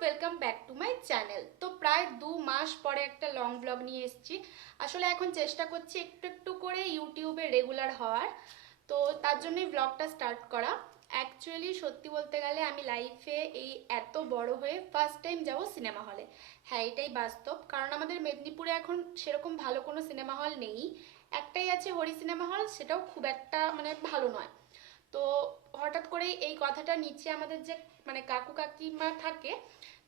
Welcome back to my channel. তো প্রায় 2 মাস পরে একটা লং ব্লগ নিয়ে এসেছি। আসলে এখন চেষ্টা করছি একটু একটু করে ইউটিউবে রেগুলার হওয়ার, তো তার জন্যই ব্লগটা স্টার্ট করা। অ্যাকচুয়ালি সত্যি বলতে গেলে আমি লাইফে এই এত বড় হয়ে ফার্স্ট টাইম যাব সিনেমা হলে। হ্যাঁ, এটাই বাস্তব, কারণ আমাদের মেদিনীপুরে এখন সেরকম ভালো কোনো সিনেমা হল নেই। একটাই আছে হরি সিনেমা হল, সেটাও খুব একটা ভালো নয়। তো হঠাৎ করেই এই কথাটা নিচে আমাদের যে কাকু কাকিমা থাকে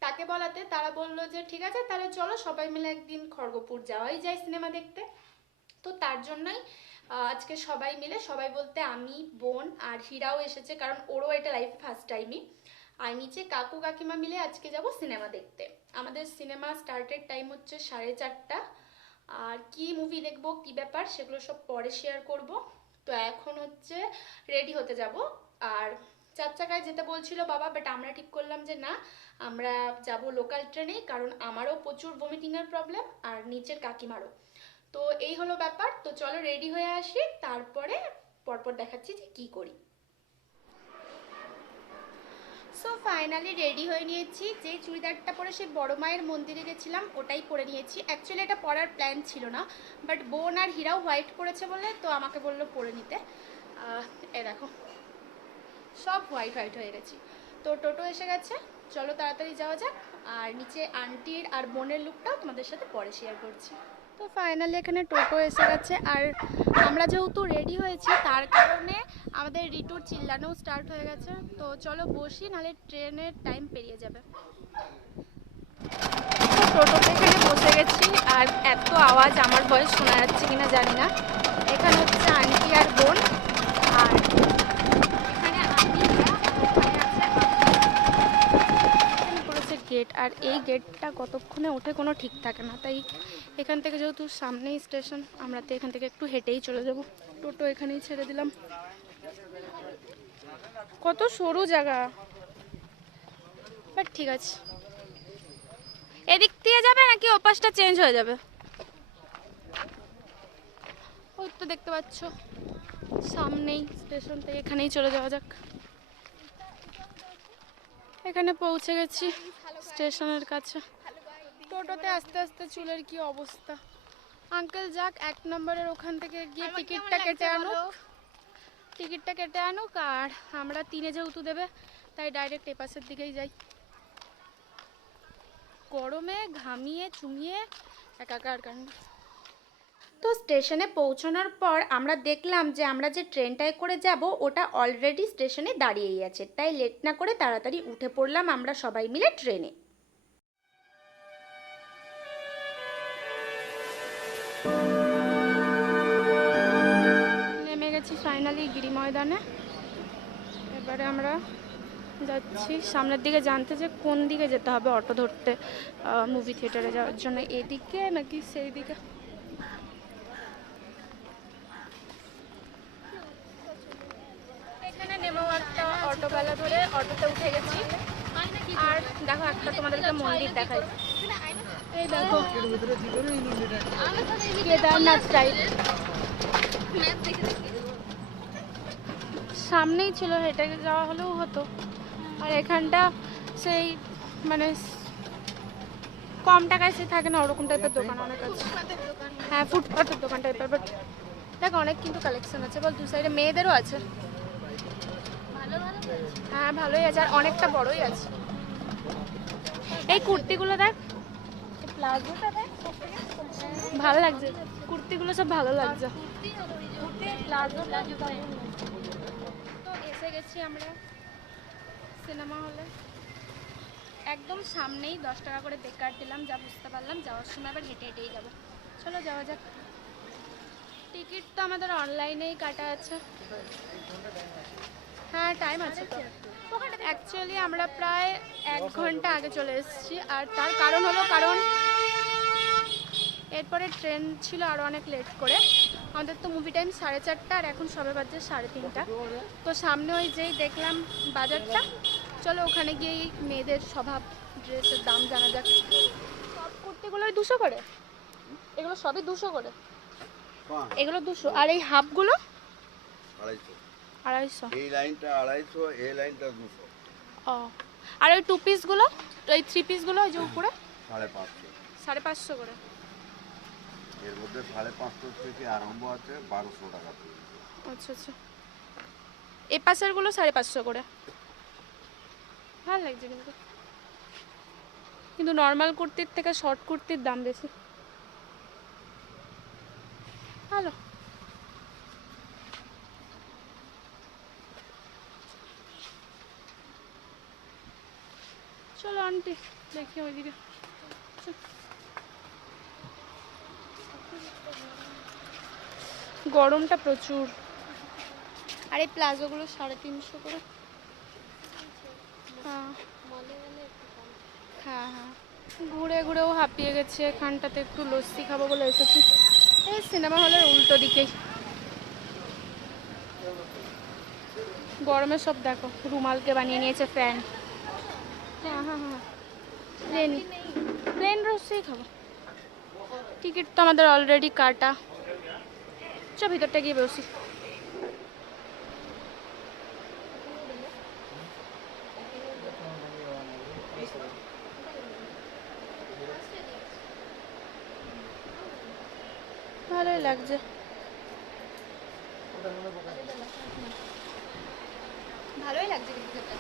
তাকে বলাতে তারা বললো যে ঠিক আছে তাহলে চলো সবাই মিলে একদিন খড়গপুর যাওয়াই যায় সিনেমা দেখতে। তো তার জন্যই আজকে সবাই মিলে, সবাই বলতে আমি, বোন আর হীরাও এসেছে, কারণ ওরও এটা লাইফে ফার্স্ট টাইমই। আর নিচে কাকু কাকিমা মিলে আজকে যাব সিনেমা দেখতে। আমাদের সিনেমা স্টার্টের টাইম হচ্ছে 4:30। আর কি মুভি দেখবো, কি ব্যাপার, সেগুলো সব পরে শেয়ার করব। তো এখন হচ্ছে রেডি হতে যাব। আর 4 চাকায় যেতে বলছিল বাবা, বাট আমরা ঠিক করলাম যে না, আমরা যাব লোকাল ট্রেনে, কারণ আমারও প্রচুর ভমিটিংয়ের প্রবলেম আর নিচের কাকিমারও। তো এই হলো ব্যাপার। তো চলো রেডি হয়ে আসি, তারপরে পরপর দেখাচ্ছি যে কি করি। সো ফাইনালি রেডি হয়ে নিয়েছি। যে চুড়িদারটা পরে সেই বড় মায়ের মন্দিরে গেছিলাম ওটাই পরে নিয়েছি। অ্যাকচুয়ালি এটা পরার প্ল্যান ছিল না, বাট বোন আর হীরাও হোয়াইট পরেছে বলে তো আমাকে বললো পরে নিতে। এ দেখো, সব হোয়াইট হোয়াইট হয়ে গেছি। তো টোটো এসে গেছে, চলো তাড়াতাড়ি যাওয়া যাক। আর নিচে আন্টির আর বোনের লুকটাও তোমাদের সাথে পরে শেয়ার করছি। তো ফাইনালি এখানে টোটো এসে গেছে, আর আমরা যেহেতু রেডি হয়েছি তার কারণে আমাদের রিটুর চিল্লানোও স্টার্ট হয়ে গেছে। তো চলো বসি, নাহলে ট্রেনের টাইম পেরিয়ে যাবে। টোটোতে এখানে বসে গেছি, আর এত আওয়াজ, আমার ভয়েস শোনা যাচ্ছে কিনা জানি না। এখানে হচ্ছে আন্টি আর বোন, আর গেট, আর এই গেটটা কতক্ষণে ওঠে কোনো ঠিক থাকে না, তাই এখান থেকে যেহেতু সামনেই স্টেশন, আমরা তো এখান থেকে একটু হেঁটেই চলে যাব। টোটো এখানেই ছেড়ে দিলাম। কত সরু জায়গা, বাট ঠিক আছে। এদিক দিয়ে যাবে নাকি ওপাশটা চেঞ্জ হয়ে যাবে? ওই তো দেখতে পাচ্ছ সামনেই স্টেশন, তাই এখানেই চলে যাওয়া যাক। এখানে পৌঁছে গেছি স্টেশনের কাছে। টোটোতে আস্তে আস্তে চুলের কি অবস্থা। আঙ্কেল যাক 1 নম্বরের ওখান থেকে গিয়ে টিকিটটা কেটে আনুক, আর আমরা 3-এ যেহেতু দেবে তাই ডাইরেক্ট এপাশের দিকেই যাই। গরমে ঘামিয়ে চুমিয়ে একাকার কাণ্ড। তো স্টেশনে পৌঁছানোর পর আমরা দেখলাম যে আমরা যে ট্রেনটায় করে যাব ওটা অলরেডি স্টেশনে দাঁড়িয়েই আছে, তাই লেট না করে তাড়াতাড়ি উঠে পড়লাম আমরা সবাই মিলে ট্রেনে। নেমে গেছি ফাইনালি গিরি ময়দানে। এবারে আমরা যাচ্ছি সামনের দিকে, জানতে যে কোন দিকে যেতে হবে অটো ধরতে মুভি থিয়েটারে যাওয়ার জন্য, এদিকে নাকি সেই দিকে। এখানে নেমেও একটা অটোবেলা ধরে অটোতে উঠে গেছি। আর দেখো একটা তোমাদেরকে মন্দির দেখাই, এই দেখো কেদারনাথ টাইপ সামনেই ছিল, হেঁটে যাওয়া হলেও হতো। আর এখানটা সেই কম টাকায় সে থাকে না ওরকম টাইপের দোকান অনেক আছে। হ্যাঁ, ফুটপাতের দোকান টাইপের, বাট দেখো অনেক কিন্তু কালেকশন আছে। বল, দু সাইডে মেয়েদেরও আছে। হ্যাঁ ভালোই আছে, আর অনেকটা বড়ই আছে। এই কুর্তিগুলো দেখ, প্লাজোটা দেখ, ভালো লাগছে কুর্তিগুলো, সব ভালো লাগছে। তো এসে গেছি আমরা সিনেমা হলে, একদম সামনেই। 10 টাকা করে বেকার দিলাম, যা বুঝতে পারলাম। যাওয়ার সময় আবার হেঁটে হেঁটেই যাবো। চলো যাওয়া যাক। টিকিট তো আমাদের অনলাইনেই কাটা আছে। হ্যাঁ টাইম আছে তো। অ্যাকচুয়ালি আমরা প্রায় 1 ঘন্টা আগে চলে এসেছি, আর তার কারণ হলো কারণ এরপরে ট্রেন ছিল আরও অনেক লেট করে। আমাদের তো মুভি টাইম 4:30, আর এখন সবে বাজে 3:30। তো সামনে ওই যেই দেখলাম বাজারটা, চলো ওখানে গিয়েই মেয়েদের স্বভাব ড্রেসের দাম জানা যাক। সব কুর্তিগুলোই 200 করে, এগুলো সবই 200 করে, এগুলো 200। আর এই হাফগুলো 250। এই লাইনটা 250, এই লাইনটা 200। ও, আর ওই 2 পিসগুলো এই 3 পিসগুলো ওই যে উপরে 550। 550 করে। এর মধ্যে 550 থেকে আরম্ভ আছে 1200 টাকা পর্যন্ত। আচ্ছা আচ্ছা, এই পাশেরগুলো 550 করে। ভালো লাগছে কিন্তু, কিন্তু নর্মাল কুর্তির থেকে শর্ট কুর্তির দাম বেশি। ভালো। চলো আন্টি দেখি ওইদিকে। গরমটা প্রচুর। আর এই প্লাজোগুলো 350 করে। হ্যাঁ হ্যাঁ হ্যাঁ, ঘুরে ঘুরেও হাঁপিয়ে গেছে। এখানটাতে একটু লস্যি খাবো বলে এসেছি। এই সিনেমা হলের উল্টো দিকেই। গরমে সব দেখো রুমালকে বানিয়ে নিয়েছে ফ্যান। হ্যাঁ হ্যাঁ হ্যাঁ, প্লেন প্লেন রসই খাবো। টিকিট তো আমাদের অলরেডি কাটা। চ ভিতরটা গিয়ে বসি। ভালোই লাগছে। ভালোই লাগছে কিন্তু খেতে।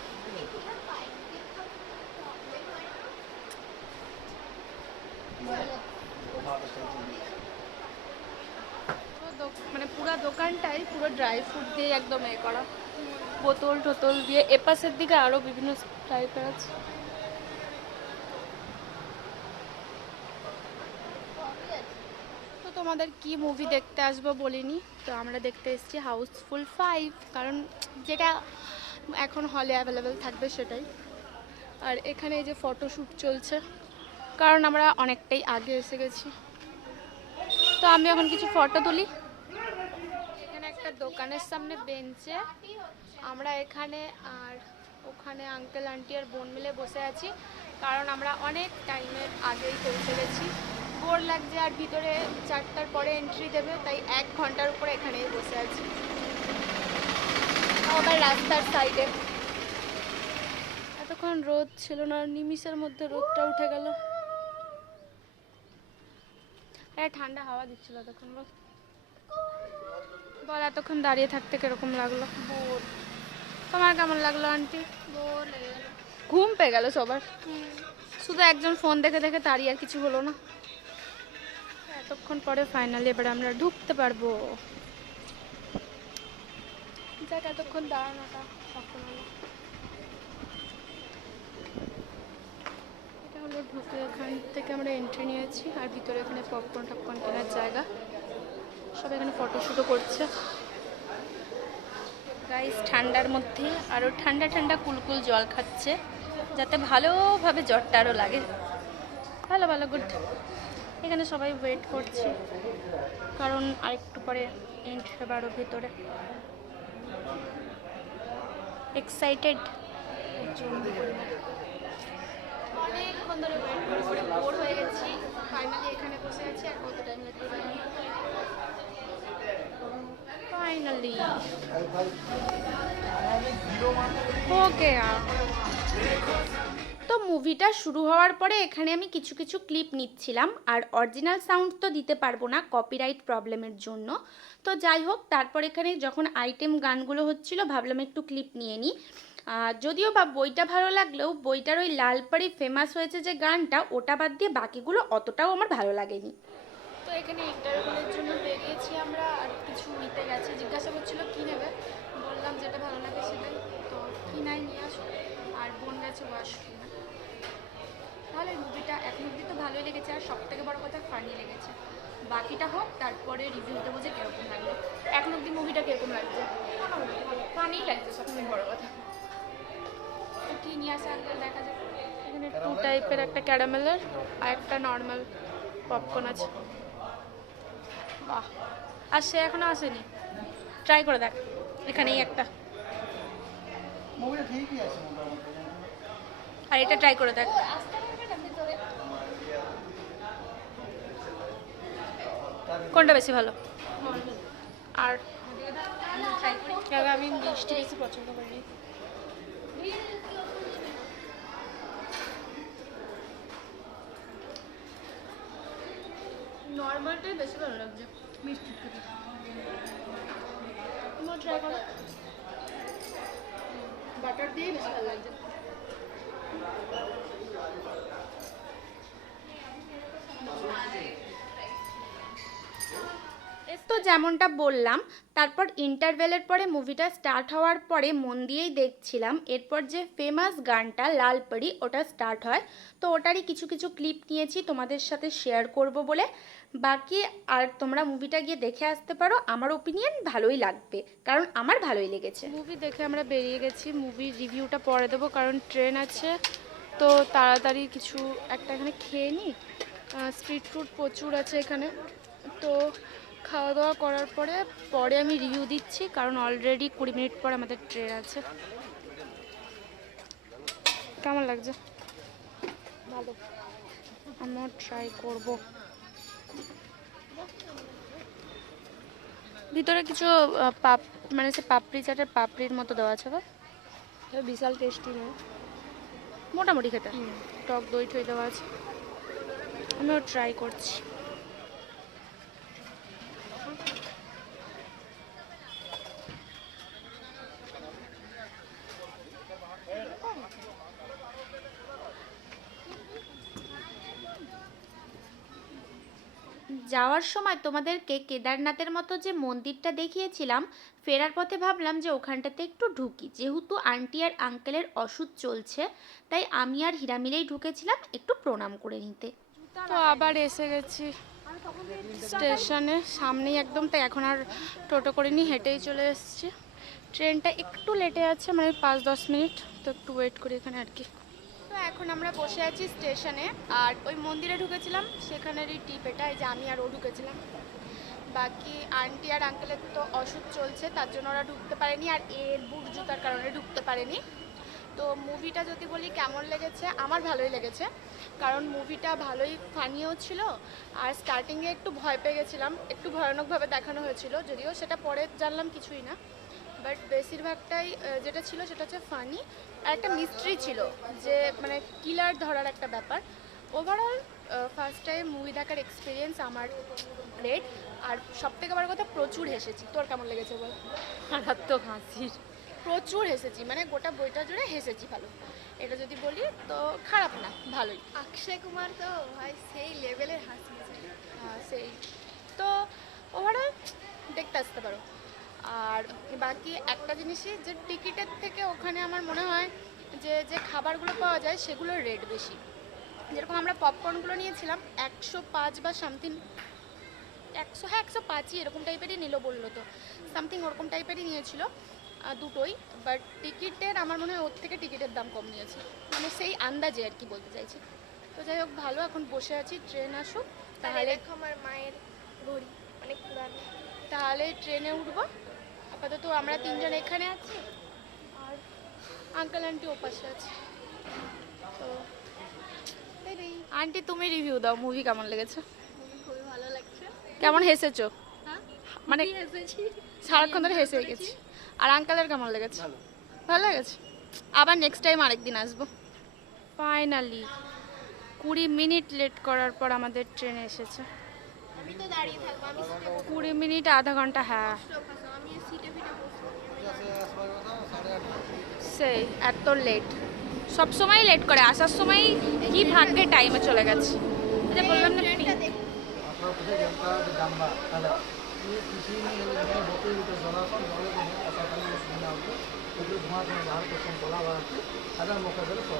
মানে পুরো দোকানটাই পুরো ড্রাই ফ্রুট দিয়ে একদম এ করা, বোতল টোতল দিয়ে। এপাশের দিকে আরো বিভিন্ন টাইপের আছে। তো তোমাদের কি মুভি দেখতে আসবো বলিনি, তো আমরা দেখতে এসেছি হাউসফুল 5, কারণ যেটা এখন হলে অ্যাভেলেবেল থাকবে সেটাই। আর এখানে এই যে ফটোশ্যুট চলছে, কারণ আমরা অনেকটাই আগে এসে গেছি। তো আমি এখন কিছু ফটো তুলি। এখানে একটা দোকানের সামনে বেঞ্চে আমরা এখানে আর ওখানে আঙ্কেল আন্টি আর বোন মিলে বসে আছি, কারণ আমরা অনেক টাইমের আগেই পৌঁছে গেছি। বোর লাগছে, আর ভিতরে 4টার পরে এন্ট্রি দেবে, তাই 1 ঘন্টার উপরে এখানেই বসে আছি। আবার রাস্তার সাইডে এতক্ষণ রোদ ছিল না, নিমিষের মধ্যে রোদটা উঠে গেল। ঠান্ডা হাওয়া দিচ্ছিল তখন। বল এতক্ষণ দাঁড়িয়ে থাকতে কিরকম লাগলো? বোর। তোমার কেমন লাগলো আন্টি? বোর লেগে গেল, ঘুম পেয়ে গেল সবার। শুধু একজন ফোন দেখে দেখে তারই আর কিছু হলো না। এতক্ষণ পরে ফাইনালি এবার আমরা ঢুকতে পারবো। যাক, এতক্ষণ দাঁড়ানোটা সফল হলো। এটা হলো ঢুকে, এখান থেকে আমরা এন্ট্রি নিয়েছি। আর ভিতরে এখানে পপকর্ন টপকর্ন কেনার জায়গা, সব এখানে ফটোশ্যুটও করছে। গাইস ঠান্ডার মধ্যে আরও ঠান্ডা ঠান্ডা কুলকুল জল খাচ্ছে, যাতে ভালোভাবে জ্বরটা আরও লাগে। ভালো ভালো, গুড। এখানে সবাই ওয়েট করছে, কারণ আরেকটু পরে এন্ট্রি হবে আরও ভেতরে। এক্সাইটেড। অনেকক্ষণ ধরে ওয়েট করে করে বোর হয়ে গেছি। ফাইনালি এখানে বসে আছি। আর কত টাইম লাগবে ফাইনালি? ওকে। তো মুভিটা শুরু হওয়ার পরে এখানে আমি কিছু কিছু ক্লিপ নিচ্ছিলাম, আর অরিজিনাল সাউন্ড তো দিতে পারবো না কপিরাইট প্রবলেমের জন্য। তো যাই হোক, তারপর এখানে যখন আইটেম গানগুলো হচ্ছিল ভাবলাম একটু ক্লিপ নিয়ে নিই। যদিও বা বইটা ভালো লাগলেও বইটার ওই লালপাড়ি ফেমাস হয়েছে যে গানটা, ওটা বাদ দিয়ে বাকিগুলো অতটাও আমার ভালো লাগেনি। তো এখানে ইন্টারভিউয়ের জন্য বেরিয়েছি আমরা, আর কিছু নিতে গেছে। জিজ্ঞাসা করছিল কী নেবে, বললাম যেটা ভালো লাগে সেটাই। তো কি নাই নিয়ে আসো। আর বোন গেছে ওয়াশরুমে। তাহলে মুভিটা এখন অব্দি তো ভালোই লেগেছে, আর সব থেকে বড় কথা ফানি লেগেছে। বাকিটা হোক, তারপরে রিভিউ দেবো যে কীরকম লাগলো। এখন অব্দি মুভিটা কীরকম লাগছে? ফানিই লাগছে সব থেকে বড় কথা। তো কী নিয়ে আসে আগে দেখা যাক। এখানে 2 টাইপের, একটা ক্যারামেলের আর একটা নর্মাল পপকর্ন আছে। বাহ, আর সে এখনো আসেনি, ট্রাই করে দেখ। এখানেই একটা, আর এটা ট্রাই করে দেখ। কোনটা বেশি ভালো? আর আমি মিষ্টি বেশি পছন্দ করি। নর্মালটাই বেশি ভালো লাগছে মিষ্টির থেকে। তোমরা ট্রাই করো, বাটার দিয়ে বেশি ভালো লাগছে। তো যেমনটা বললাম, তারপর ইন্টারভেলের পরে মুভিটা স্টার্ট হওয়ার পরে মন দিয়েই দেখছিলাম। এরপর যে ফেমাস গানটা লাল পরি ওটা স্টার্ট হয়, তো ওটারই কিছু কিছু ক্লিপ নিয়েছি তোমাদের সাথে শেয়ার করব বলে। বাকি আর তোমরা মুভিটা গিয়ে দেখে আসতে পারো, আমার ওপিনিয়ন ভালোই লাগবে, কারণ আমার ভালোই লেগেছে। মুভি দেখে আমরা বেরিয়ে গেছি, মুভির রিভিউটা পরে দেবো কারণ ট্রেন আছে। তো তাড়াতাড়ি কিছু একটা এখানে খেয়ে নিই, স্ট্রিট ফুড প্রচুর আছে এখানে। তো খাওয়া দাওয়া করার পরে আমি রিভিউ দিচ্ছি, কারণ অলরেডি 20 মিনিট পর আমাদের ট্রেন আছে। কেমন লাগছে? ভালো, আমিও ট্রাই করব। ভিতরে কিছু মানে সে পাপড়ি চাটের পাপড়ির মতো দেওয়া আছে, বা বিশাল টেস্টি নয়, মোটামুটি খেতে। টক দই ঠই দেওয়া আছে, আমিও ট্রাই করছি। যাওয়ার সময় তোমাদেরকে কেদারনাথের মতো যে মন্দিরটা দেখিয়েছিলাম, ফেরার পথে ভাবলাম যে ওখানটাতে একটু ঢুকি, যেহেতু আন্টি আর আঙ্কেলের ওষুধ চলছে, তাই আমি আর হীরা মিলেই ঢুকেছিলাম একটু প্রণাম করে নিতে। তো আবার এসে গেছি স্টেশনে, সামনেই একদম, তাই এখন আর টোটো করে নিয়ে হেঁটেই চলে এসেছি। ট্রেনটা একটু লেটে আছে, মানে 5-10 মিনিট, তো একটু ওয়েট করি এখানে আর কি। তো এখন আমরা বসে আছি স্টেশনে, আর ওই মন্দিরে ঢুকেছিলাম সেখানেরই টিপ এটা, এই যে আমি আর ও ঢুকেছিলাম। বাকি আন্টি আর আঙ্কেলের তো ওষুধ চলছে, তার জন্য ওরা ঢুকতে পারেনি, আর এর বুট জুতার কারণে ঢুকতে পারেনি। তো মুভিটা যদি বলি কেমন লেগেছে, আমার ভালোই লেগেছে, কারণ মুভিটা ভালোই ফানিও ছিল। আর স্টার্টিংয়ে একটু ভয় পেয়ে গেছিলাম, একটু ভয়ানকভাবে দেখানো হয়েছিল, যদিও সেটা পরে জানলাম কিছুই না। বাট বেশিরভাগটাই যেটা ছিল সেটা হচ্ছে ফানি, আর একটা মিস্ট্রি ছিল, যে মানে কিলার ধরার একটা ব্যাপার। ওভারঅল ফার্স্ট টাইম মুভি দেখার এক্সপিরিয়েন্স আমার গ্রেট। আর সবথেকে বড় কথা, প্রচুর হেসেছি। তোর কেমন লেগেছে বল? মারাত্মক হাসির। প্রচুর হেসেছি, মানে গোটা বইটা জুড়ে হেসেছি ভালো। এটা যদি বলি তো খারাপ না, ভালোই। অক্ষয় কুমার তো ভাই সেই লেভেলের হাসিয়েছে। সেই তো ওভারঅল দেখতে আসতে পারো। আর বাকি একটা জিনিসই, যে টিকিটের থেকে ওখানে আমার মনে হয় যে যে খাবারগুলো পাওয়া যায় সেগুলোর রেট বেশি। যেরকম আমরা পপকর্নগুলো নিয়েছিলাম 105 বা সামথিং, 105ই এরকম টাইপেরই নিল বললো, তো সামথিং ওরকম টাইপেরই নিয়েছিল দুটোই। বাট টিকিটের আমার মনে হয় ওর থেকে টিকিটের দাম কম নিয়েছে, মানে সেই আন্দাজে আর কি বলতে চাইছি। তো যাই হোক, ভালো, এখন বসে আছি, ট্রেন আসুক তাহলে। আমার মায়ের ঘড়ি অনেক পুরানো। তাহলে ট্রেনে উঠবো। আপাতত আমরা তিনজন এখানে আছি, আর আঙ্কেল আন্টি ও পাশে আছে। তো আন্টি তুমি রিভিউ দাও, মুভি কেমন লেগেছে? খুবই ভালো লাগছে। কেমন হেসেছো? হ্যাঁ, মানে এসেছি সারাক্ষণ ধরে হেসে গেছি। আর আঙ্কেলের কেমন লেগেছে? ভালো লেগেছে। আবার নেক্সট টাইম আরেকদিন আসবো। ফাইনালি 20 মিনিট লেট করার পর আমাদের ট্রেন এসেছে। আমি তো দাঁড়িয়ে থাকবো, আমি সিটে 20 মিনিট, আধা ঘন্টা, হ্যাঁ আমি সিটে ফিটে বসবো। সেই এত লেট, সব সময় লেট করে, আসার সময় কি ভাগ্যে টাইমে চলে গেছে। এটা বললাম না, ট্রেনটা দেখ। আপনার কোথায় জানতে হবে জানবা তাহলে ये किसी ने होते हुए तो जला सा जले को ऐसा करने में सुनना आपको तो धुआं को बाहर को कम बोला हुआ है अगर मौका दे तो